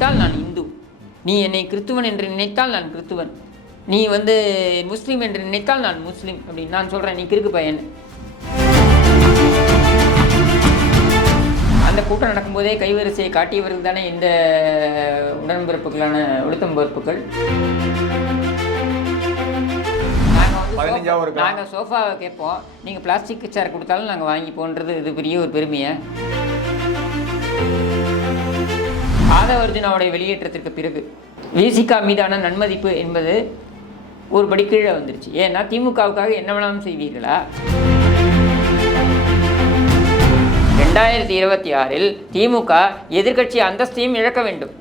நினைத்தால் நான் இந்து. நீ என்னை கிறித்துவன் என்று நினைத்தால் நான் கிறித்துவன். நீ வந்து முஸ்லீம் என்று நினைத்தால் நான் முஸ்லீம் அப்படின்னு நான் சொல்கிறேன் நீ கிறுக்கு பையன். அந்த கூட்டம் நடக்கும்போதே கைவரிசையை காட்டியவர்கள் தானே இந்த உடன்பிறப்புகளான ஒழுத்தம் பொறுப்புகள்? நாங்கள் சோஃபாவை கேட்போம். நீங்கள் பிளாஸ்டிக் சேர் கொடுத்தாலும் நாங்கள் வாங்கி போன்றது இது பெரிய ஒரு பெருமையை? ஆதவர்ஜுனாவுடைய வெளியேற்றத்திற்கு பிறகு விசிகா மீதான நன்மதிப்பு என்பது ஒரு படி கீழே வந்துருச்சு. ஏன்னா திமுகவுக்காக என்ன வேணாலும் செய்வீர்களா? ரெண்டாயிரத்தி இருபத்தி ஆறில் திமுக எதிர்கட்சி அந்தஸ்தையும் இழக்க வேண்டும்.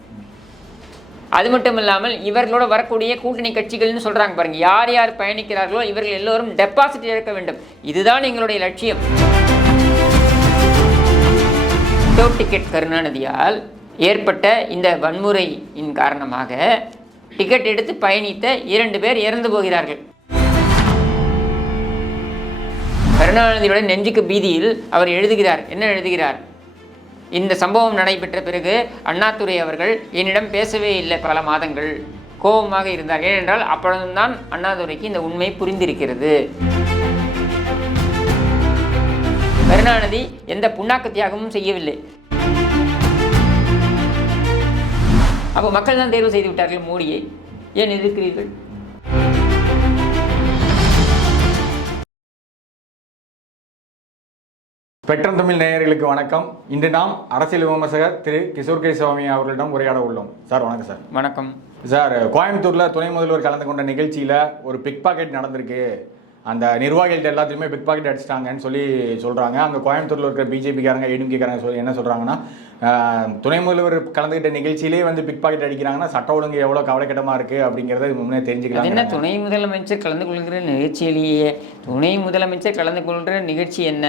அது மட்டும் இல்லாமல் இவர்களோட வரக்கூடிய கூட்டணி கட்சிகள்னு சொல்றாங்க பாருங்க. யார் யார் பயணிக்கிறார்களோ இவர்கள் எல்லோரும் டெபாசிட் இழக்க வேண்டும். இதுதான் எங்களுடைய லட்சியம். டிக்கெட் கருணாநிதியால் ஏற்பட்ட இந்த வன்முறையின் காரணமாக டிக்கெட் எடுத்து பயணித்த இரண்டு பேர் இறந்து போகிறார்கள். கருணாநிதியோட நெஞ்சுக்கு பீதியில் அவர் எழுதுகிறார் என்ன எழுதுகிறார்? இந்த சம்பவம் நடைபெற்ற பிறகு அண்ணாதுரை அவர்கள் என்னிடம் பேசவே இல்லை பல மாதங்கள். கோபமாக இருந்தார். ஏனென்றால் அப்பொழுதுதான் அண்ணாதுரைக்கு இந்த உண்மை புரிந்திருக்கிறது. கருணாநிதி எந்த புண்ணாக்கு தியாகமும் செய்யவில்லை. அப்போ மக்கள் தான் தேர்வு செய்து விட்டார்கள் மோடியை. ஏன் எதிர்க்கிறீர்கள்? ஸ்பெக்ட்ரம் தமிழ் நேயர்களுக்கு வணக்கம். இன்று நாம் அரசியல் விமர்சகர் திரு கிஷோர் கே சுவாமி அவர்களிடம் உரையாட உள்ளோம். சார் வணக்கம் சார். வணக்கம். சார் கோயம்புத்தூர்ல துணை முதல்வர் கலந்து கொண்ட நிகழ்ச்சியில ஒரு பிக் பாக்கெட் நடந்திருக்கு. அந்த நிர்வாகிகள்ட்ட எல்லாத்தையுமே பிக் பாக்கெட் அடிச்சிட்டாங்கன்னு சொல்லி சொல்றாங்க. அங்க கோயம்புத்தூர்ல இருக்கிற பிஜேபிக்காரங்க ஏடிஎம்கேக்காரங்க சொல்லி என்ன சொல்றாங்கன்னா ஆஹ், துணை முதல்வர் கலந்துகிட்ட நிகழ்ச்சியிலே வந்து பிக் பாக்கெட் அடிக்கிறாங்கன்னா சட்ட ஒழுங்கு எவ்வளவு கவலைக்கிடமா இருக்கு அப்படிங்கறத முன்னே அது என்ன தெரிஞ்சுக்கலாம் துணை முதலமைச்சர் கலந்து கொள்கிற நிகழ்ச்சியிலேயே துணை முதலமைச்சர் கலந்து கொள்கிற நிகழ்ச்சி என்ன?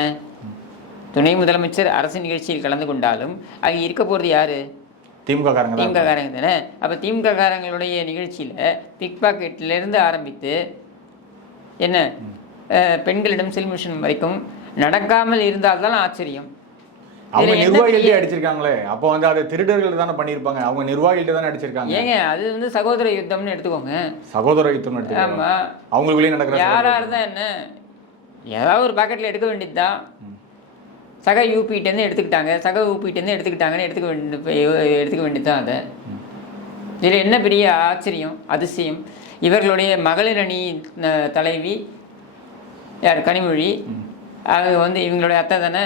துணை முதலமைச்சர் அரசு நிகழ்ச்சியில் கலந்து கொண்டாலும் அங்கே இருக்க போகிறது யாரு? திமுக காரங்க தான். திமுக காரங்க தானே? அப்போ திமுக காரங்களுடைய நிகழ்ச்சியில் பிக் பாக்கெட்லேருந்து ஆரம்பித்து என்ன? பெண்களிடம் சில்மிஷன் வரைக்கும் நடக்காமல் இருந்தால்தான் ஆச்சரியம். அவங்க பெரிய- அடிச்சிருக்காங்களே. அப்போ வந்து அது திருடர்கள் தானே பண்ணியிருப்பாங்க. அவங்க நிர்வாகிகள்ட்ட தானே அடிச்சிருக்காங்க. ஏங்க அது வந்து சகோதர யுத்தம்னு எடுத்துக்கோங்க. சகோதர யுத்தம் நடத்திருக்காங்க ஆமா. அவங்களுக்குள்ளேயே நடக்கிற யாரா இருந்தா என்ன? ஏதாவது ஒரு பாக்கெட்ல எடுக்க வேண்டியதுதான் சக யூபிகிட்டேருந்து எடுத்துக்கிட்டாங்க. சக யூபிகிட்டேருந்து எடுத்துக்கிட்டாங்கன்னு எடுத்துக்க வேண்டிய எடுத்துக்க வேண்டியதுதான் அதை. இதில் என்ன பெரிய ஆச்சரியம் அதிசயம்? இவர்களுடைய மகளிர் அணி தலைவி யார் கனிமொழி அது வந்து இவங்களுடைய அத்தை தானே?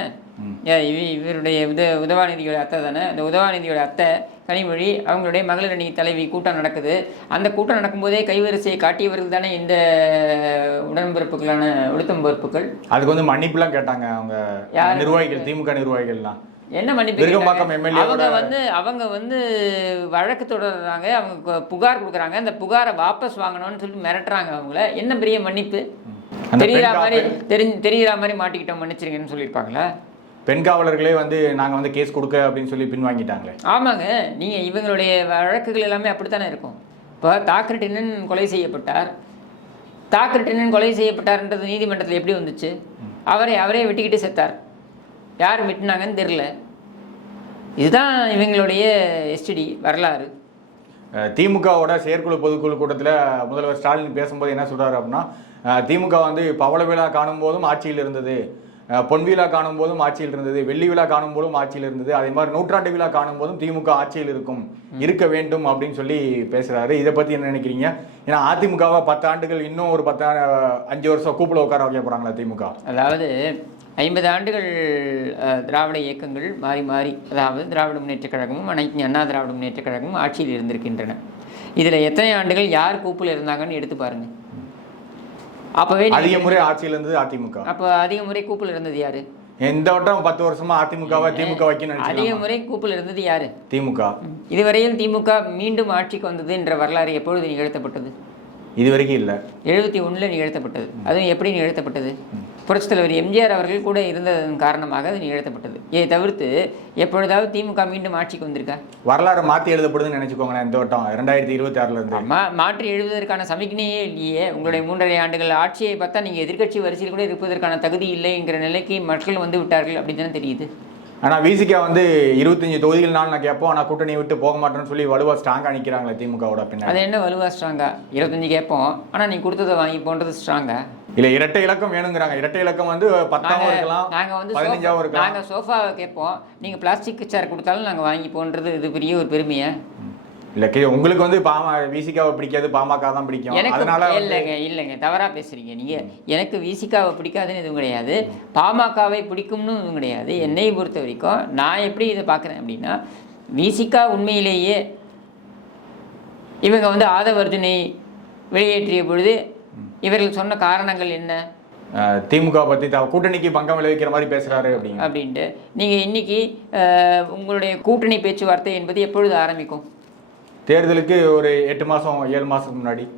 இவருடைய உத உதவாநிதியோட அத்தை தானே? அந்த உதவாநிதியோட அத்தை கனிமொழி அவங்களுடைய மகளிர் அணி தலைவி கூட்டம் நடக்குது. அந்த கூட்டம் நடக்கும்போதே கைவரிசையை காட்டியவர்கள் தானே இந்த உடன்பிறப்புகளான ஒழுத்தம் பொறுப்புகள்? அதுக்கு வந்து மன்னிப்புலாம் கேட்டாங்க அவங்க? நிர்வாகிகள் திமுக நிர்வாகிகள்லாம். என்ன மன்னிப்பு அவங்க வந்து அவங்க வந்து வழக்கு தொடர்றாங்க அவங்க புகார் கொடுக்குறாங்க அந்த புகாரை வாபஸ் வாங்கணும்னு சொல்லிட்டு மிரட்டுறாங்க அவங்கள. என்ன பெரிய மன்னிப்பு? பெண் மாதிரி தெரிஞ்சு தெரியுற மாதிரி மாட்டிக்கிட்டோம் மன்னிச்சிருங்கன்னு சொல்லியிருப்பாங்களா? பெண் காவலர்களே வந்து நாங்க வந்து கேஸ் கொடுக்க அப்படின்னு சொல்லி பின்வாங்கிட்டாங்களே. ஆமாங்க. நீங்க இவங்களுடைய வழக்குகள் எல்லாமே அப்படித்தானே இருக்கும். இப்போ தாக்கர் டின்னன் கொலை செய்யப்பட்டார். தாக்கர் டின்னன் கொலை செய்யப்பட்டார்ன்றது நீதிமன்றத்தில் எப்படி வந்துச்சு? அவரை அவரே வெட்டிக்கிட்டு செத்தார். யார் வெட்டினாங்கன்னு தெரில இதுதான் இவங்களுடைய எஸ்டிடி வரலாறு. திமுகவோட செயற்குழு பொதுக்குழு கூட்டத்துல முதல்வர் ஸ்டாலின் பேசும்போது என்ன சொல்றாரு அப்படின்னா திமுக வந்து பவள விழா காணும் போதும் ஆட்சியில் இருந்தது பொன் விழா காணும் போதும் ஆட்சியில் இருந்தது வெள்ளி விழா காணும் போதும் ஆட்சியில் இருந்தது அதே மாதிரி நூற்றாண்டு விழா காணும் போதும் திமுக ஆட்சியில் இருக்கும் இருக்க வேண்டும் அப்படின்னு சொல்லி பேசுறாரு. இதை பத்தி என்ன நினைக்கிறீங்க? ஏன்னா அதிமுகவை பத்து ஆண்டுகள் இன்னும் ஒரு பத்து அஞ்சு வருஷம் கூப்பிட உட்கார வைக்க போறாங்களா திமுக? அதாவது ஐம்பது ஆண்டுகள் திராவிட இயக்கங்கள் மாறி மாறி அதாவது திராவிட முன்னேற்றக் கழகமும் அனைத்து அண்ணா திராவிட முன்னேற்றக் கழகமும் ஆட்சியில் இருந்திருக்கின்றன. இதில் எத்தனை ஆண்டுகள் யார் கூப்பில் இருந்தாங்கன்னு எடுத்து பாருங்க. அப்போவே அதிக முறை ஆட்சியில் இருந்தது அதிமுக. அப்போ அதிக முறை கூப்பில் இருந்தது யாரு? எந்த வட்டம் பத்து வருஷமா அதிமுகவை திமுக வைக்கணும்னு அதிக முறை கூப்பில் இருந்தது யாரு? திமுக. இதுவரையில் திமுக மீண்டும் ஆட்சிக்கு வந்தது என்ற வரலாறு எப்பொழுது நிகழ்த்தப்பட்டது? இது வரைக்கும் இல்ல. எழுபத்தி ஒண்ணுல நிகழ்த்தப்பட்டது. அதுவும் எப்படி நிகழ்த்தப்பட்டது? புரட்சித் தலைவர் எம்ஜிஆர் அவர்கள் கூட இருந்ததன் காரணமாக அது நிகழ்த்தப்பட்டது. இதை தவிர்த்து எப்பொழுதாவது திமுக மீண்டும் ஆட்சிக்கு வந்திருக்கா? வரலாறு மாத்தி எழுதப்படுதுன்னு நினைச்சுக்கோங்களேன் இந்த வட்டம். ரெண்டாயிரத்தி இருபத்தி ஆறுல இருந்து. மா மாற்றி எழுதுவதற்கான சமிக்ஞையே இல்லையே. உங்களுடைய மூன்றரை ஆண்டுகள் ஆட்சியை பார்த்தா நீங்கள் எதிர்க்கட்சி வரிசையில் கூட இருப்பதற்கான தகுதி இல்லைங்கிற நிலைக்கு மக்கள் வந்து விட்டார்கள் அப்படின்னு தானே தெரியுது. ஆனா விசிகா வந்து இருபத்தஞ்சு தொகுதிகள்னாலும் நான் கேட்போம் ஆனா கூட்டணியை விட்டு போக மாட்டேன்னு சொல்லி வலுவா ஸ்ட்ராங்கா நிக்கிறாங்களே திமுகவோட பின்னாடி. அது என்ன வலுவா ஸ்ட்ராங்கா இருபத்தஞ்சு கேட்போம் ஆனால் நீ கொடுத்ததை வாங்கி போன்றது ஸ்ட்ராங்கா இல்ல இரட்டை இலக்கம் வேணுங்கிறாங்க. இரட்டை இலக்கம் வந்து பத்தாவும் இருக்கலாம் நாங்கள் வந்து பதினஞ்சாவும் இருக்கலாம். நாங்கள் சோஃபாவை கேட்போம். நீங்கள் பிளாஸ்டிக் சேர் கொடுத்தாலும் நாங்கள் வாங்கி போன்றது இது பெரிய ஒரு பெருமையை? இல்ல கே உங்களுக்கு வந்து பாமா விசிகாவை பிடிக்காது பாமக தான் பிடிக்கும். அதனால இல்லைங்க இல்லைங்க. தவறா பேசுறீங்க நீங்க. எனக்கு விசிகாவை பிடிக்காதுன்னு எதுவும் கிடையாது. பாமகவை பிடிக்கும்னு எதுவும் கிடையாது. என்னை பொறுத்த வரைக்கும் நான் எப்படி இதை பார்க்குறேன் அப்படின்னா விசிகா உண்மையிலேயே இவங்க வந்து ஆதவர்ஜுனை வெளியேற்றிய பொழுது இவர்கள் சொன்ன காரணங்கள் என்ன? திமுக பத்தி த- கூட்டணிக்கு பங்கம் விளைவிக்கிற மாதிரி பேசுறாரு அப்படிங்க. அப்படின்ட்டு. நீங்கள் இன்னைக்கு அஹ், உங்களுடைய கூட்டணி பேச்சுவார்த்தை என்பது எப்பொழுது ஆரம்பிக்கும்? தேர்தலுக்கு ஒரு எட்டு மாசம் ஏழு மாசத்துக்கு முன்னாடி.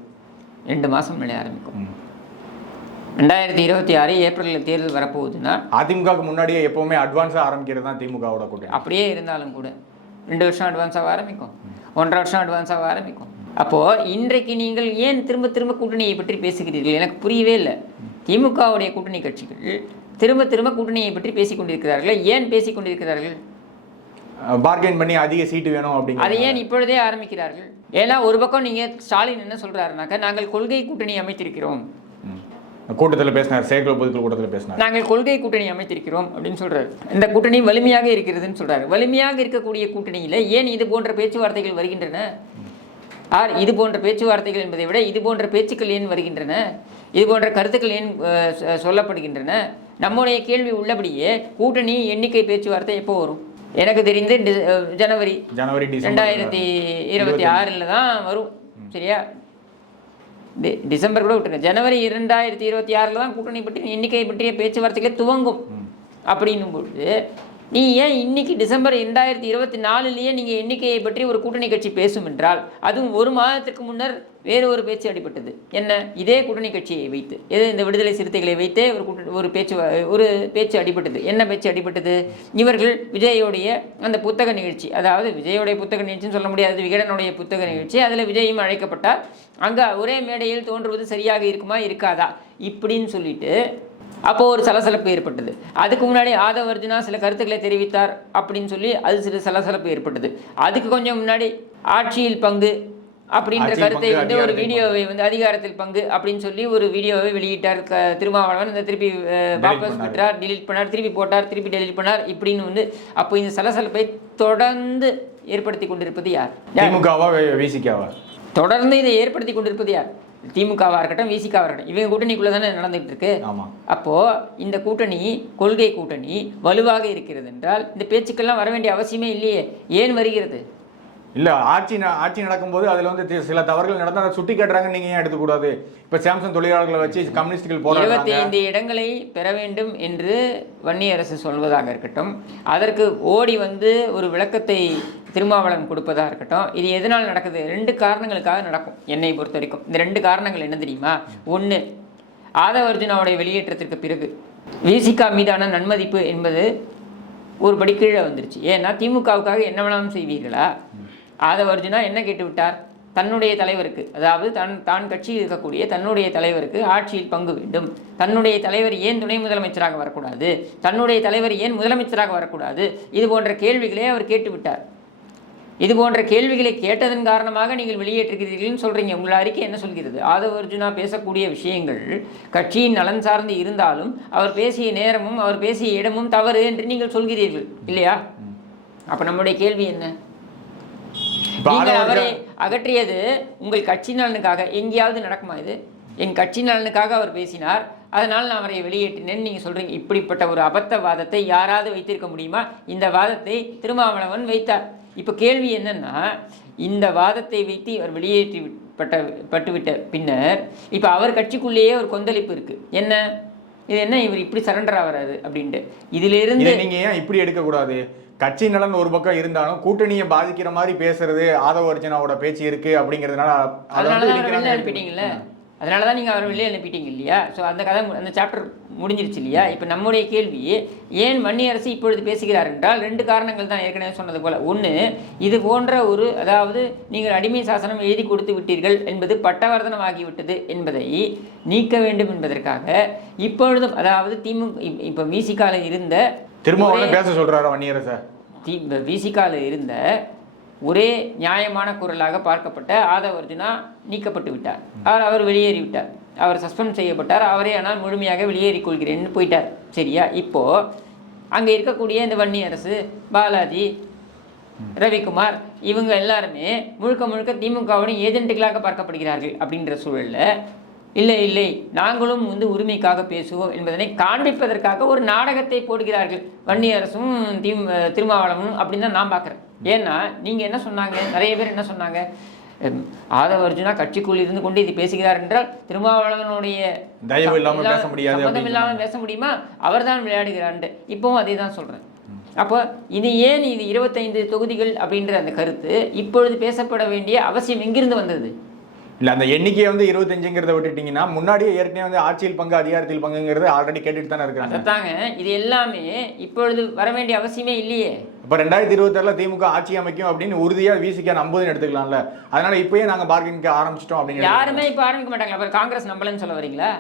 ரெண்டு மாதம் முன்னாடி ஆரம்பிக்கும். ரெண்டாயிரத்தி இருபத்தி ஆறு ஏப்ரலில் தேர்தல் வரப்போகுதுன்னா? அதிமுகவுக்கு முன்னாடியே எப்பவுமே அட்வான்ஸா ஆரம்பிக்கிறது தான் திமுகவோட கூட்டணி. அப்படியே இருந்தாலும் கூட. ரெண்டு வருஷம் அட்வான்ஸாக ஆரம்பிக்கும். ஒன்றரை வருஷம் அட்வான்ஸாக ஆரம்பிக்கும். அப்போது இன்றைக்கு நீங்கள் ஏன் திரும்ப திரும்ப கூட்டணியை பற்றி பேசுகிறீர்கள்? எனக்கு புரியவே இல்லை. திமுகவுடைய கூட்டணி கட்சிகள் திரும்ப திரும்ப கூட்டணியை பற்றி பேசிக் கொண்டிருக்கிறார்கள்? ஏன் பேசிக் கொண்டிருக்கிறார்கள்? பார்கெயின் பண்ணி அதிக சீட்டு வேணும் அதை அப்படிங்கிற ஏன் இப்பொழுதே ஆரம்பிக்கிறார்கள்? ஏன்னா ஒரு பக்கம் நீங்கள் ஸ்டாலின் என்ன சொல்கிறாருனாக்கா நாங்கள் கொள்கை கூட்டணி அமைத்திருக்கிறோம். கூட்டத்துல பேசினார் செயற்குழு பொதுக்குழு கூட்டத்துல பேசினார். நாங்கள் கொள்கை கூட்டணி அமைத்திருக்கிறோம் அப்படின்னு சொல்றாரு. இந்த கூட்டணி வலிமையாக இருக்கிறதுன்னு சொல்றாரு. வலிமையாக இருக்கக்கூடிய கூட்டணியில் ஏன் இது போன்ற பேச்சுவார்த்தைகள் வருகின்றன? ஆர் இது போன்ற பேச்சுவார்த்தைகள் என்பதை விட இது போன்ற பேச்சுக்கள் ஏன் வருகின்றன? இது போன்ற கருத்துக்கள் ஏன் சொல்லப்படுகின்றன? நம்முடைய கேள்வி உள்ளபடியே கூட்டணி எண்ணிக்கை பேச்சுவார்த்தை எப்போ வரும்? எனக்கு தெரிந்து ஜனவரி ஜனவரி ரெண்டாயிரத்தி இருபத்தி ஆறில் தான் வரும். சரியா? டிசம்பர் கூட விட்டுருங்க. ஜனவரி இரண்டாயிரத்தி இருபத்தி ஆறில் தான் கூட்டணி பற்றி எண்ணிக்கை பற்றிய பேச்சுவார்த்தைகளே துவங்கும். அப்படின்னும் பொழுது நீ ஏன் இன்னைக்கு டிசம்பர் ரெண்டாயிரத்தி இருபத்தி நாலுலேயே நீங்கள் எண்ணிக்கையை பற்றி ஒரு கூட்டணி கட்சி பேசும் என்றால் அதுவும் ஒரு மாதத்திற்கு முன்னர் வேறு ஒரு பேச்சு அடிபட்டது. என்ன? இதே கூட்டணி கட்சியை வைத்து. எது இந்த விடுதலை சிறுத்தைகளை வைத்தே ஒரு ஒரு பேச்சு ஒரு பேச்சு அடிபட்டது. என்ன பேச்சு அடிபட்டது? இவர்கள் விஜயோடைய அந்த புத்தக நிகழ்ச்சி அதாவது விஜயோடைய புத்தக நிகழ்ச்சின்னு சொல்ல முடியாது விகடனுடைய புத்தக நிகழ்ச்சி அதில் விஜயும் அழைக்கப்பட்டால் அங்கே ஒரே மேடையில் தோன்றுவது சரியாக இருக்குமா இருக்காதா? இப்படின்னு சொல்லிட்டு அப்போ ஒரு சலசலப்பு ஏற்பட்டது அதுக்கு முன்னாடி ஆதவர்ஜுனா சில கருத்துக்களை தெரிவித்தார் அப்படின்னு சொல்லி அது சில சலசலப்பு ஏற்பட்டது அதுக்கு கொஞ்சம் முன்னாடி ஆட்சியில் பங்கு அப்படின்ற கருத்தை வந்து ஒரு வீடியோவை வந்து அதிகாரத்தில் பங்கு அப்படின்னு சொல்லி ஒரு வீடியோவை வெளியிட்டார் திருமாவளவன் இந்த திருப்பி வாபஸ் பண்ணாரு. விட்டார் delete பண்ணார் திருப்பி போட்டார் திருப்பி delete பண்ணார் இப்படின்னு வந்து அப்போ இந்த சலசலப்பை தொடர்ந்து ஏற்படுத்தி கொண்டிருப்பது யார்? திமுகவா தொடர்ந்து இதை ஏற்படுத்தி கொண்டிருப்பது யார் திமுகவா இருக்கட்டும் விசிகாவா இருக்கட்டும் இவங்க கூட்டணிக்குள்ள தானே நடந்துகிட்டு இருக்கு. ஆமா. அப்போ இந்த கூட்டணி கொள்கை கூட்டணி வலுவாக இருக்கிறது என்றால் இந்த பேச்சுக்கெல்லாம் வர வேண்டிய அவசியமே இல்லையே. ஏன் வருகிறது? இல்ல ஆட்சி ஆட்சி நடக்கும்போது அதுல வந்து சில தவறுகள் நடந்தா அதை சுட்டி காட்டுறாங்க நீங்க ஏன் எடுத்துக்கூடாது? இப்ப சாம்சங் தொழிலாளர்களை வச்சு கம்யூனிஸ்டுகள் இருபத்தி போராடுறாங்க ஐந்து இடங்களை பெற வேண்டும் என்று வன்னி அரசு சொல்வதாக இருக்கட்டும். அதற்கு ஓடி வந்து ஒரு விளக்கத்தை திருமாவளவன் கொடுப்பதாக இருக்கட்டும். இது எதனால் நடக்குது? ரெண்டு காரணங்களுக்காக நடக்கும் என்னை பொறுத்த வரைக்கும். இந்த ரெண்டு காரணங்கள் என்ன தெரியுமா? ஒன்று ஆதவர்ஜுனாவுடைய வெளியேற்றத்திற்கு பிறகு விசிகா மீதான நன்மதிப்பு என்பது ஒரு படி கீழே வந்துருச்சு. ஏன்னா திமுகவுக்காக என்ன வேணாலும் செய்வீர்களா? ஆதவர்ஜுனா என்ன கேட்டுவிட்டார்? தன்னுடைய தலைவருக்கு அதாவது தன் தான் கட்சியில் இருக்கக்கூடிய தன்னுடைய தலைவருக்கு ஆட்சியில் பங்கு வேண்டும். தன்னுடைய தலைவர் ஏன் துணை முதலமைச்சராக வரக்கூடாது? தன்னுடைய தலைவர் ஏன் முதலமைச்சராக வரக்கூடாது? இது போன்ற கேள்விகளை அவர் கேட்டு விட்டார் இது போன்ற கேள்விகளை கேட்டதன் காரணமாக நீங்கள் வெளியேற்றுகிறீர்கள்னு சொல்கிறீங்க உங்கள் அறிக்கை என்ன சொல்கிறது? ஆதவ அர்ஜுனா பேசக்கூடிய விஷயங்கள் கட்சியின் நலன் சார்ந்து இருந்தாலும் அவர் பேசிய நேரமும் அவர் பேசிய இடமும் தவறு என்று நீங்கள் சொல்கிறீர்கள். இல்லையா? அப்போ நம்முடைய கேள்வி என்ன? நீங்கள் அவரை அகற்றியது உங்கள் கட்சி நலனுக்காக. எங்கேயாவது நடக்குமா இது? என் கட்சி நலனுக்காக அவர் பேசினார். அதனால் நான் அவரை வெளியேற்றினேன்னு நீங்கள் சொல்றீங்க இப்படிப்பட்ட ஒரு அபத்த வாதத்தை யாராவது வைத்திருக்க முடியுமா? இந்த வாதத்தை திருமாவளவன் வைத்தார். இப்போ கேள்வி என்னன்னா இந்த வாதத்தை வைத்து அவர் வெளியேற்றி பட்ட பட்டுவிட்ட பின்னர் இப்போ அவர் கட்சிக்குள்ளேயே ஒரு கொந்தளிப்பு இருக்கு. என்ன? இது என்ன இவர் இப்படி சரண்டர் ஆகிறாரு அப்படின்ட்டு. இதிலிருந்து இதை நீங்க ஏன் இப்படி எடுக்க கூடாது கட்சி நலன் ஒரு பக்கம் இருந்தாலும் கூட்டணியை பாதிக்கிற மாதிரி பேசுறது ஆதவ அர்ஜுனாவோட பேச்சு இருக்கு அப்படிங்கிறதுனால அதை அதனால வெளில. அனுப்பிட்டீங்கல்ல? அதனால தான் நீங்கள் அவரை வெளியே அனுப்பிட்டீங்க இல்லையா? ஸோ அந்த கதை அந்த சாப்டர் முடிஞ்சிருச்சு இல்லையா? இப்போ நம்முடைய கேள்வி ஏன் வன்னி அரசு இப்பொழுது பேசுகிறார் என்றால் ரெண்டு காரணங்கள் தான் ஏற்கனவே சொன்னது போல. ஒன்று இது போன்ற ஒரு அதாவது நீங்கள் அடிமை சாசனம் எழுதி கொடுத்து விட்டீர்கள் என்பது பட்டவர்த்தனம் ஆகிவிட்டது என்பதை நீக்க வேண்டும் என்பதற்காக இப்பொழுதும் அதாவது திமுக இப்போ விசிகால இருந்த திருமாவளவன் பேச சொல்றாரு வன்னியரசை? தி விசிகால இருந்த ஒரே நியாயமான குரலாக பார்க்கப்பட்ட ஆதவ அர்ஜுனா நீக்கப்பட்டு விட்டார். அவர் அவர் வெளியேறி விட்டார். அவர் சஸ்பெண்ட் செய்யப்பட்டார். அவரே ஆனால் முழுமையாக வெளியேறிக் கொள்கிறேன்னு போயிட்டார். சரியா? இப்போ அங்கே இருக்கக்கூடிய இந்த வன்னி அரசு பாலாஜி ரவிக்குமார் இவங்க எல்லாருமே முழுக்க முழுக்க திமுகவுடைய ஏஜென்ட்டுகளாக பார்க்கப்படுகிறார்கள் அப்படின்ற சூழல்ல இல்லை இல்லை. நாங்களும் வந்து உரிமைக்காக பேசுவோம் என்பதனை காண்பிப்பதற்காக ஒரு நாடகத்தை போடுகிறார்கள். வன்னி அரசும் திம் திருமாவளவனும் அப்படின்னு தான் நான் பார்க்குறேன். ஏன்னா நீங்கள் என்ன சொன்னாங்க? நிறைய பேர் என்ன சொன்னாங்க? ஆதவ அர்ஜுனா கட்சிக்குள் இருந்து கொண்டு இது பேசுகிறார் என்றால் திருமாவளவனுடைய தயவு பேச முடியாது அப்படின்னு இல்லாமல் பேச முடியுமா? அவர்தான் விளையாடுகிறான்ட்டு இப்போவும் அதே தான் சொல்கிறேன் அப்போ இது ஏன் இது இருபத்தைந்து தொகுதிகள் அப்படின்ற அந்த கருத்து இப்பொழுது பேசப்பட வேண்டிய அவசியம் எங்கிருந்து வந்தது? இல்லை அந்த எண்ணிக்கையை வந்து இருபத்தஞ்சுங்கிறத விட்டுட்டீங்கன்னா முன்னாடியே ஏற்கனவே வந்து ஆட்சியில் பங்கு அதிகாரத்தில் பங்குங்கிறது ஆல்ரெடி கேட்டுட்டு தானே இருக்காங்க தாங்க இது எல்லாமே இப்பொழுது வர வேண்டிய அவசியமே இல்லையே. இப்ப ரெண்டாயிரத்தி இருபத்தாறுல திமுக ஆட்சி அமைக்கும் அப்படின்னு உறுதியா விசிக்க நம்புதுன்னு எடுத்துக்கலாம்ல. அதனால இப்பயே நாங்க பார்க்கிங்க ஆரம்பிச்சிட்டோம் அப்படின்னு யாருமே இப்போ ஆரம்பிக்க மாட்டாங்களா? அப்புறம் காங்கிரஸ் நம்பலன்னு சொல்ல வரீங்களா?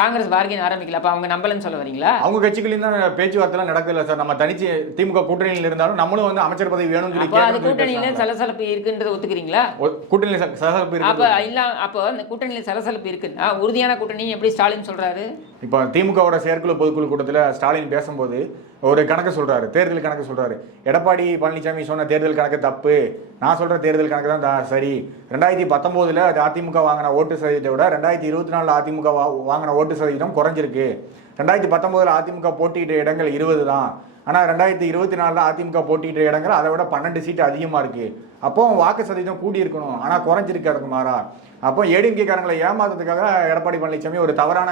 காங்கிரஸ் பார்கின் ஆரம்பிக்கல. அப்போ அவங்க நம்பலன்னு சொல்ல வரீங்களா? அவங்க கட்சிகளையும் தான் பேச்சுவார்த்தை நடக்கல சார். நம்ம தனிச்சு திமுக கூட்டணியில் இருந்தாலும் நம்மளும் வந்து அமைச்சர் பதவி வேணும்னு சொல்லி அப்போ அது கூட்டணியில. சலசலப்பு இருக்குன்றதை ஒத்துக்கிறீங்களா? கூட்டணியில் சலசலப்பு அப்போ இருக்கு இல்ல அப்போ அந்த கூட்டணியில் சலசலப்பு இருக்குன்னா உறுதியான கூட்டணி எப்படி ஸ்டாலின் சொல்றாரு? இப்போ திமுகவோட செயற்குழு பொதுக்குழு கூட்டத்தில் ஸ்டாலின் பேசும்போது ஒரு கணக்கு சொல்கிறாரு தேர்தல் கணக்கு சொல்கிறாரு எடப்பாடி பழனிசாமி சொன்ன தேர்தல் கணக்கு தப்பு. நான் சொல்கிற தேர்தல் கணக்கு தான் சரி. ரெண்டாயிரத்தி பத்தொம்போதுல அதிமுக வாங்கின ஓட்டு சதவீதத்தை விட ரெண்டாயிரத்தி இருபத்தி நாலில் அதிமுக வா- வாங்கின ஓட்டு சதவீதம் குறைஞ்சிருக்கு. ரெண்டாயிரத்தி பத்தொம்போதில் அதிமுக போட்டியிட்ட இடங்கள் இருபது தான். ஆனால் ரெண்டாயிரத்தி இருபத்தி நாலில் அதிமுக போட்டியிட்ட இடங்கள் அதை விட பன்னெண்டு சீட்டு அதிகமாக இருக்கு. அப்போ வாக்கு சதவீதம் கூடி இருக்கணும். ஆனால் குறைஞ்சிருக்கு இருக்குமாரா அப்போ ஏடிஎம்கேக்காரங்களை ஏமாத்துறதுக்காக எடப்பாடி பழனிசாமி ஒரு தவறான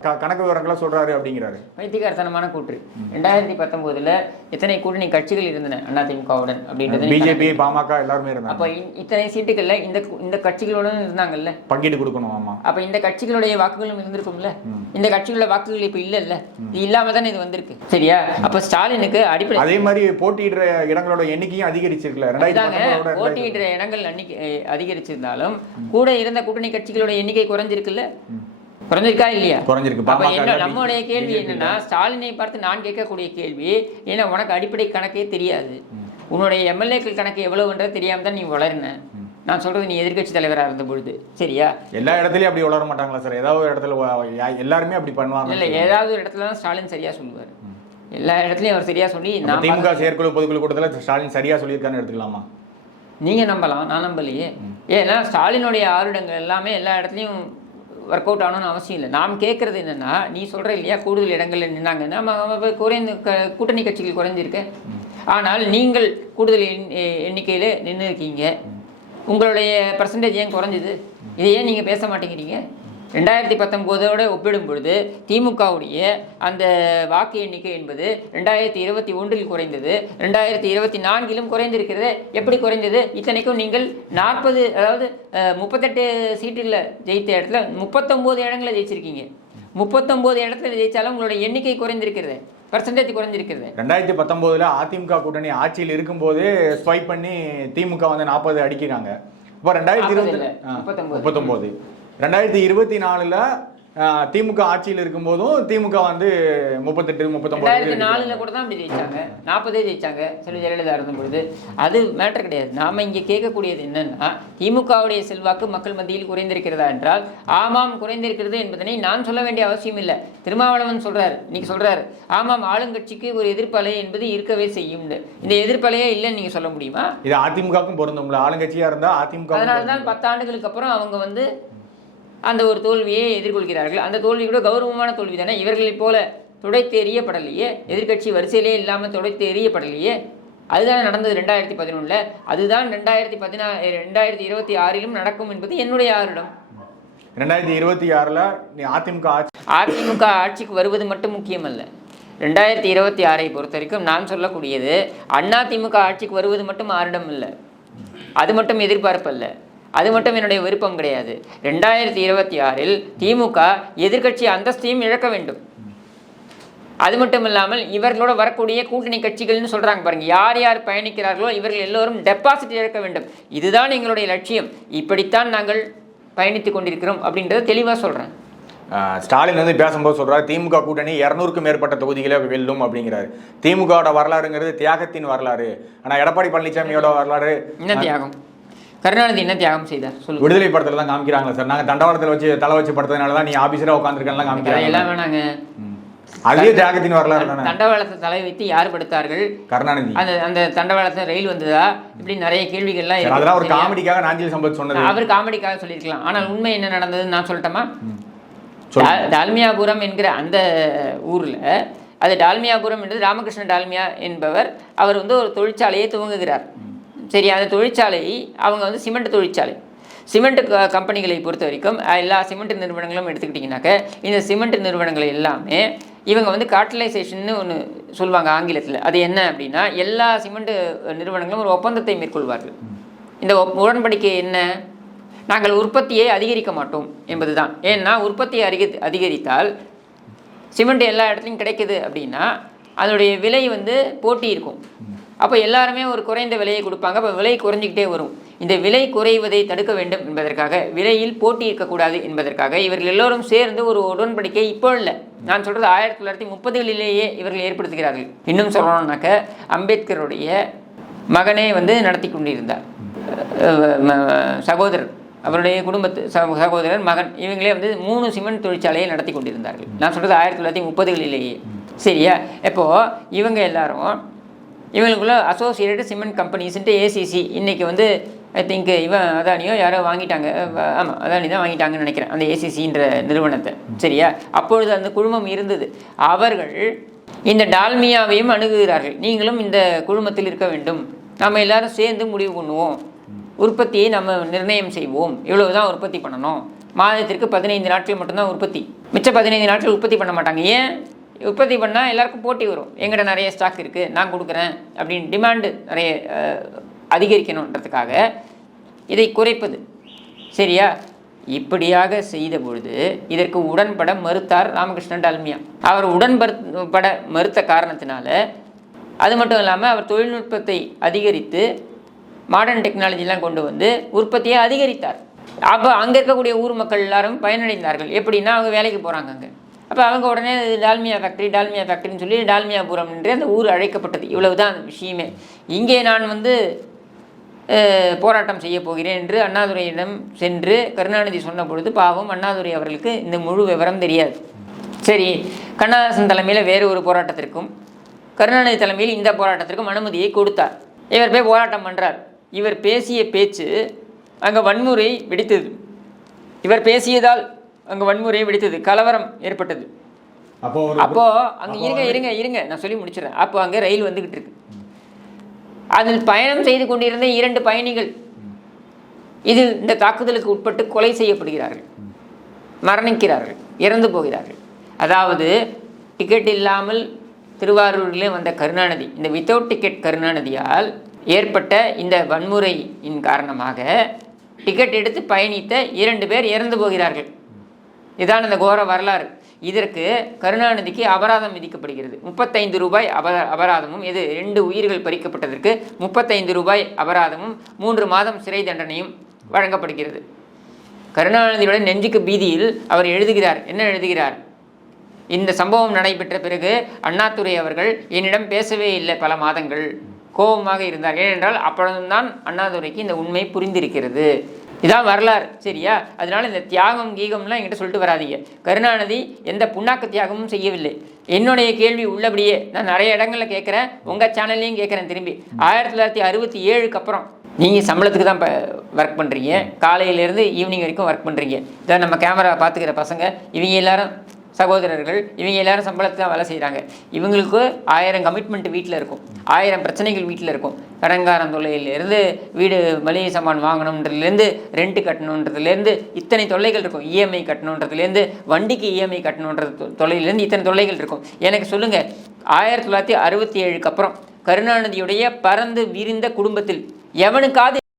க- கணக்கு விவரங்களை சொல்றாரு அப்படிங்கிறாரு. பைத்தியகாரத்தனமான கூற்று. ரெண்டாயிரத்தி பத்தொன்பதுல எத்தனை கூட்டணி கட்சிகள் இருந்தன அதிமுகவுடன் அப்படின்றது பிஜேபி பாமக எல்லாருமே இருந்தாங்க. அப்ப இத்தனை சீட்டுகள்ல இந்த இந்த கட்சிகளுடன் இருந்தாங்கல்ல? பங்கீடு கொடுக்கணும் ஆமா. அப்ப இந்த கட்சிகளுடைய வாக்குகளும் இருந்திருக்கும்ல? இந்த கட்சிகளோட வாக்குகள் இப்ப இல்ல இது இல்லாம தானே இது வந்திருக்கு. சரியா? அப்ப ஸ்டாலினுக்கு அடிப்படை அதே மாதிரி போட்டியிடுற இடங்களோட எண்ணிக்கையும் அதிகரிச்சிருக்குல்ல ரெண்டாயிரத்தி போட்டியிடுற இடங்கள் அன்னைக்கு அதிகரிச்சிருந்தாலும் கூட இருந்த கூட்டணி கட்சிகளோட எண்ணிக்கை குறைஞ்சிருக்குல்ல? குறைஞ்சிருக்கா இல்லையா? குறைஞ்சிருக்கு. நம்மளுடைய கேள்வி என்னன்னா ஸ்டாலினை பார்த்து நான் கேட்கக்கூடிய கேள்வி ஏன்னா உனக்கு அடிப்படை கணக்கே தெரியாது. உன்னுடைய எம்எல்ஏக்கள் கணக்கு எவ்வளவுன்றது தெரியாம தான் நீ வளர்ன. நான் சொல்றது நீ எதிர்க்கட்சி தலைவரா இருந்த பொழுது சரியா? எல்லா இடத்துலயும் அப்படி வளர மாட்டாங்களா சார்? ஏதாவது ஒரு இடத்துல எல்லாருமே அப்படி பண்ணுவாங்க இல்ல ஏதாவது ஒரு இடத்துல தான் ஸ்டாலின் சரியா சொல்லுவார். எல்லா இடத்துலயும் அவர் சரியா சொல்லி நான் திமுக செயற்குழு பொதுக்குழு கூட்டத்தில் ஸ்டாலின் சரியா சொல்லியிருக்கான்னு எடுத்துக்கலாமா? நீங்க நம்பலாம் நான் நம்பலையே. ஏன்னா ஸ்டாலினுடைய ஆருடங்கள் எல்லாமே எல்லா இடத்துலையும் ஒர்க் அவுட் ஆகணும்னு அவசியம் இல்லை. நாம் கேட்கறது என்னன்னா நீ சொல்ற இல்லையா கூடுதல் இடங்கள்ல நின்னாங்கன்னா நம்ம குறைந்து க- கூட்டணி கட்சிகள் குறைஞ்சிருக்கு. ஆனால் நீங்கள் கூடுதல் எண்- எண்ணிக்கையில நின்று இருக்கீங்க உங்களுடைய பர்சன்டேஜ் ஏன் குறைஞ்சுது? இதை ஏன் நீங்க பேச மாட்டேங்கிறீங்க? ரெண்டாயிரத்தி பத்தொம்போதோட ஒப்பிடும் பொழுது திமுகவுடைய அந்த வாக்கு எண்ணிக்கை என்பது ரெண்டாயிரத்தி இருபத்தி ஒன்றில் குறைந்தது. ரெண்டாயிரத்தி இருபத்தி நான்கிலும் குறைந்திருக்கிறது. எப்படி குறைந்தது? இத்தனைக்கும் நீங்கள் நாற்பது அதாவது முப்பத்தெட்டு சீட்டில் ஜெயித்த இடத்துல முப்பத்தொம்போது இடங்களை ஜெயிச்சிருக்கீங்க. முப்பத்தொம்போது இடத்துல ஜெயிச்சாலும் உங்களோட எண்ணிக்கை குறைந்திருக்கிறது. பர்சன்டேஜ் குறைஞ்சிருக்கிறது ரெண்டாயிரத்தி பத்தொன்பதுல அதிமுக கூட்டணி ஆட்சியில் இருக்கும்போது ஸ்வைப் பண்ணி திமுக வந்து நாற்பது அடிக்கிறாங்க. இப்போ ரெண்டாயிரத்தி 40 இருபத்தி இல்ல, ஆ, 39. முப்பத்தொன்பது ரெண்டாயிரத்தி இருபத்தி நாலுல திமுக ஆட்சியில் இருக்கும்போதும் திமுக வந்து முப்பத்தெட்டு முப்பத்தொன்பது நாலுல கூட தான் அப்படி ஜெயிச்சாங்க. நாற்பதே ஜெயிச்சாங்க. செல்வி ஜெயலலிதா இருந்த பொழுது அது மேட்டர் கிடையாது. நாம இங்கே கேட்கக்கூடியது என்னன்னா திமுகவுடைய செல்வாக்கு மக்கள் மத்தியில் குறைந்திருக்கிறதா என்றால் ஆமாம் குறைந்திருக்கிறது என்பதனை நான் சொல்ல வேண்டிய அவசியம் இல்லை. திருமாவளவன் சொல்றாரு இன்னைக்கு சொல்றாரு ஆமாம் ஆளுங்கட்சிக்கு ஒரு எதிர்ப்பலை என்பது இருக்கவே செய்யும்னு. இந்த எதிர்ப்பலையே இல்லைன்னு நீங்க சொல்ல முடியுமா? இது அதிமுகவுக்கும் பொருந்தும்ல. ஆளுங்கட்சியா இருந்தா அதிமுக அதனால தான் பத்தாண்டுகளுக்கு அப்புறம் அவங்க வந்து அந்த ஒரு தோல்வியை எதிர்கொள்கிறார்கள். அந்த தோல்வி கூட கௌரவமான தோல்வி தானே? இவர்களைப் போல துடைத்து எறியப்படலையே எதிர்க்கட்சி வரிசையிலே இல்லாமல் துடைத்து எறியப்படலையே அதுதான் நடந்தது ரெண்டாயிரத்தி பதினொன்றில் அதுதான் ரெண்டாயிரத்தி பதினா ரெண்டாயிரத்தி இருபத்தி ஆறிலும் நடக்கும் என்பது என்னுடைய ஆருடம். ரெண்டாயிரத்தி இருபத்தி ஆறுல அதிமுக ஆட்சி அதிமுக ஆட்சிக்கு வருவது மட்டும் முக்கியமல்ல. ரெண்டாயிரத்தி இருபத்தி ஆறை பொறுத்த வரைக்கும் நான் சொல்லக்கூடியது அண்ணா திமுக ஆட்சிக்கு வருவது மட்டும் ஆரிடம் இல்லை அது மட்டும் எதிர்பார்ப்பல்ல அது மட்டும் என்னுடைய விருப்பம் கிடையாது. ரெண்டாயிரத்தி இருபத்தி ஆறில் திமுக எதிர்க்கட்சி அந்தஸ்தையும் இழக்க வேண்டும். அது மட்டும் இல்லாமல் இவர்களோட வரக்கூடிய கூட்டணி கட்சிகள்னு சொல்றாங்க பாருங்க. யார் யார் பயணிக்கிறார்களோ இவர்கள் எல்லோரும் டெபாசிட் இழக்க வேண்டும். இதுதான் எங்களுடைய லட்சியம். இப்படித்தான் நாங்கள் பயணித்துக் கொண்டிருக்கிறோம் அப்படின்றத தெளிவாக சொல்றேன். அஹ், ஸ்டாலின் வந்து பேசும்போது சொல்றாரு திமுக கூட்டணி இரநூறுக்கும் மேற்பட்ட தொகுதிகளை வெல்லும் அப்படிங்கிறாரு. திமுகவோட வரலாறுங்கிறது தியாகத்தின் வரலாறு. ஆனா எடப்பாடி பழனிசாமியோட வரலாறு என்ன தியாகம்? கருணாநிதி என்ன தியாகம் செய்தார்? சொல்லுங்க. விடுதலை படத்துல தான் காமிக்கிறாங்களா சார். நாங்க தண்டவாளத்துல வச்சு தலை வச்சு படுத்ததுனால தான் நீ ஆபீசரா உட்காந்துருக்கலாம் காமிக்கிறாங்க. எல்லாம் வேணாங்க. அதுவே தியாகத்தின் வரலாறு தண்டவாளத்தை தலை வைத்து யார் படுத்தார்கள்? கருணாநிதி. அந்த அந்த தண்டவாளத்தை ரயில் வந்ததா? இப்படி நிறைய கேள்விகள்லாம். அதெல்லாம் ஒரு? காமெடிக்காக நாஞ்சில் சம்பத் சொன்னது. அவர் காமெடிக்காக சொல்லியிருக்கலாம். ஆனால் உண்மை என்ன நடந்ததுன்னு நான் சொல்லட்டுமா? டால்மியாபுரம் என்கிற அந்த ஊரில் அது டால்மியாபுரம் என்றது ராமகிருஷ்ண டால்மியா என்பவர் அவர் வந்து ஒரு தொழிற்சாலையை துவங்குகிறார். சரி அந்த தொழிற்சாலை. அவங்க வந்து சிமெண்ட் தொழிற்சாலை. சிமெண்ட் கம்பெனிகளை பொறுத்த வரைக்கும் எல்லா சிமெண்ட் நிறுவனங்களும் எடுத்துக்கிட்டிங்கனாக்க இந்த சிமெண்ட் நிறுவனங்கள் எல்லாமே இவங்க வந்து காட்டலைசேஷன் ஒன்று சொல்லுவாங்க ஆங்கிலத்தில். அது என்ன அப்படின்னா எல்லா சிமெண்ட் நிறுவனங்களும் ஒரு ஒப்பந்தத்தை மேற்கொள்வார்கள். இந்த ஒப்- உடன்படிக்கை என்ன? நாங்கள் உற்பத்தியை அதிகரிக்க மாட்டோம் என்பது தான் ஏன்னா உற்பத்தியை அதிக அதிகரித்தால் சிமெண்ட் எல்லா இடத்துலையும் கிடைக்குது அப்படின்னா அதனுடைய விலை வந்து போட்டி இருக்கும் அப்போ எல்லாருமே ஒரு குறைந்த விலையை கொடுப்பாங்க. அப்போ விலை குறைஞ்சிக்கிட்டே வரும். இந்த விலை குறைவதை தடுக்க வேண்டும் என்பதற்காக விலையில் போட்டி இருக்கக்கூடாது என்பதற்காக இவர்கள் எல்லோரும் சேர்ந்து ஒரு உடன்படிக்கை இப்போ இல்லை. நான் சொல்கிறது ஆயிரத்தி தொள்ளாயிரத்தி முப்பதுகளிலேயே இவர்கள் ஏற்படுத்துகிறார்கள். இன்னும் சொல்லணும்னாக்க அம்பேத்கருடைய மகனே வந்து நடத்தி கொண்டிருந்தார். சகோதரர். அவருடைய குடும்பத்து சகோதரர் மகன். இவங்களே வந்து மூணு சிமெண்ட் தொழிற்சாலையை நடத்தி கொண்டிருந்தார்கள். நான் சொல்கிறது ஆயிரத்தி தொள்ளாயிரத்தி முப்பதுகளிலேயே. சரியா? இப்போது இவங்க எல்லாரும் இவங்களுக்குள்ள அசோசியேட்டட் சிமெண்ட் கம்பெனிஸ்ன்ட்டு ஏசிசி இன்றைக்கி வந்து ஐ திங்க் இவன் அதானியோ யாரோ வாங்கிட்டாங்க. ஆமாம் அதானி தான் வாங்கிட்டாங்கன்னு நினைக்கிறேன் அந்த ஏசிசின்ற நிறுவனத்தை. சரியா? அப்பொழுது அந்த குழுமம் இருந்தது. அவர்கள் இந்த டால்மியாவையும் அணுகுகிறார்கள். நீங்களும் இந்த குழுமத்தில் இருக்க வேண்டும். நாம் எல்லாரும் சேர்ந்து முடிவு பண்ணுவோம். உற்பத்தியை நம்ம நிர்ணயம் செய்வோம். இவ்வளவு தான் உற்பத்தி பண்ணணும். மாதத்திற்கு பதினைந்து நாட்கள் மட்டும்தான் உற்பத்தி. மிச்ச பதினைந்து நாட்கள் உற்பத்தி பண்ண மாட்டாங்க. ஏன்? உற்பத்தி பண்ணால் எல்லாருக்கும் போட்டி வரும். எங்கிட்ட நிறைய ஸ்டாக் இருக்குது நான் கொடுக்குறேன் அப்படின்னு டிமாண்டு நிறைய அதிகரிக்கணுன்றதுக்காக இதை குறைப்பது. சரியா? இப்படியாக செய்த பொழுது இதற்கு உடன்பட மறுத்தார் ராமகிருஷ்ணன் டால்மியா. அவர் உடன்பட மறுத்த காரணத்தினால அது மட்டும் இல்லாமல் அவர் தொழில்நுட்பத்தை அதிகரித்து மாடர்ன் டெக்னாலஜிலாம் கொண்டு வந்து உற்பத்தியை அதிகரித்தார். அப்போ அங்கே இருக்கக்கூடிய ஊர் மக்கள் எல்லாரும் பயனடைந்தார்கள். எப்படின்னா அவங்க வேலைக்கு போகிறாங்க அங்கே. அப்போ அவங்க உடனே டால்மியா ஃபேக்ட்ரி டால்மியா ஃபேக்ட்ரின்னு சொல்லி டால்மியாபுரம் என்று அந்த ஊர் அழைக்கப்பட்டது. இவ்வளவுதான் அந்த விஷயமே. இங்கே நான் வந்து போராட்டம் செய்ய போகிறேன் என்று அண்ணாதுரையிடம் சென்று கருணாநிதி சொன்ன பொழுது பாவம் அண்ணாதுரை அவர்களுக்கு இந்த முழு விவரம் தெரியாது. சரி கண்ணதாசன் தலைமையில் வேறு ஒரு போராட்டத்திற்கும் கருணாநிதி தலைமையில் இந்த போராட்டத்திற்கும் அனுமதியை கொடுத்தார். இவர் போய் போராட்டம் பண்ணுறார் இவர் பேசிய பேச்சு அங்கே வன்முறை வெடித்தது. இவர் பேசியதால் அங்கே வன்முறை வெடித்தது கலவரம் ஏற்பட்டது. அப்போ அப்போ அங்க இருங்க இருங்க இருங்க நான் சொல்லி முடிச்சிடறேன். அப்போ அங்க ரயில் வந்துகிட்டு இருக்கு. அதில் பயணம் செய்து கொண்டிருந்த இரண்டு பயணிகள் இதில் இந்த தாக்குதலுக்கு உட்பட்டு கொலை செய்யப்படுகிறார்கள். மரணிக்கிறார்கள் இறந்து போகிறார்கள். அதாவது டிக்கெட் இல்லாமல் திருவாரூரிலே வந்த கருணாநிதி இந்த வித்தவுட் டிக்கெட் கருணாநிதியால் ஏற்பட்ட இந்த வன்முறையின் காரணமாக டிக்கெட் எடுத்து பயணித்த இரண்டு பேர் இறந்து போகிறார்கள். இதான் இந்த கோர வரலாறு. இதற்கு கருணாநிதிக்கு அபராதம் விதிக்கப்படுகிறது. முப்பத்தைந்து ரூபாய் அப அபராதமும் இது ரெண்டு உயிர்கள் பறிக்கப்பட்டதற்கு முப்பத்தைந்து ரூபாய் அபராதமும் மூன்று மாதம் சிறை தண்டனையும் வழங்கப்படுகிறது. கருணாநிதியுடன் நெஞ்சுக்கு பீதியில் அவர் எழுதுகிறார். என்ன எழுதுகிறார்? இந்த சம்பவம் நடைபெற்ற பிறகு அண்ணாதுரை அவர்கள் என்னிடம் பேசவே இல்லை பல மாதங்கள். கோபமாக இருந்தார். ஏனென்றால் அப்பொழுதுதான் அண்ணாதுரைக்கு இந்த உண்மை புரிந்திருக்கிறது. இதான் வரலாறு சரியா? அதனால இந்த தியாகம் கீகம்லாம் என்கிட்ட சொல்லிட்டு வராதீங்க. கருணாநிதி எந்த புண்ணாக்கு தியாகமும் செய்யவில்லை. என்னுடைய கேள்வி உள்ளபடியே நான் நிறைய இடங்களில் கேட்குறேன். உங்கள் சேனல்லையும் கேட்குறேன் திரும்பி. ஆயிரத்தி தொள்ளாயிரத்தி அறுபத்தி ஏழுக்கு அப்புறம் நீங்கள் சம்பளத்துக்கு தான் ஒர்க் பண்ணுறீங்க காலையிலேருந்து ஈவினிங் வரைக்கும் ஒர்க் பண்ணுறீங்க இதான் நம்ம கேமரா பார்த்துக்கிற பசங்க. இவங்க எல்லாரும் சகோதரர்கள் இவங்க எல்லாரும் சம்பளத்தில் வேலை செய்கிறாங்க இவங்களுக்கு ஆயிரம் கமிட்மெண்ட் வீட்டில் இருக்கும். ஆயிரம் பிரச்சனைகள் வீட்டில் இருக்கும். கடன்காரன் தொல்லையிலேருந்து வீடு மளிகை சாமான் வாங்கணுன்றதுலேருந்து ரெண்ட்டு கட்டணுன்றதுலேருந்து இத்தனை தொல்லைகள் இருக்கும். இஎம்ஐ கட்டணுன்றதுலேருந்து வண்டிக்கு இஎம்ஐ கட்டணுன்றது தொ- தொல்லையிலேருந்து இத்தனை தொல்லைகள் இருக்கும். எனக்கு சொல்லுங்கள் ஆயிரத்தி தொள்ளாயிரத்தி அறுபத்தி ஏழுக்கு அப்புறம் கருணாநிதியுடைய பறந்து விரிந்த குடும்பத்தில் எவனுக்காவது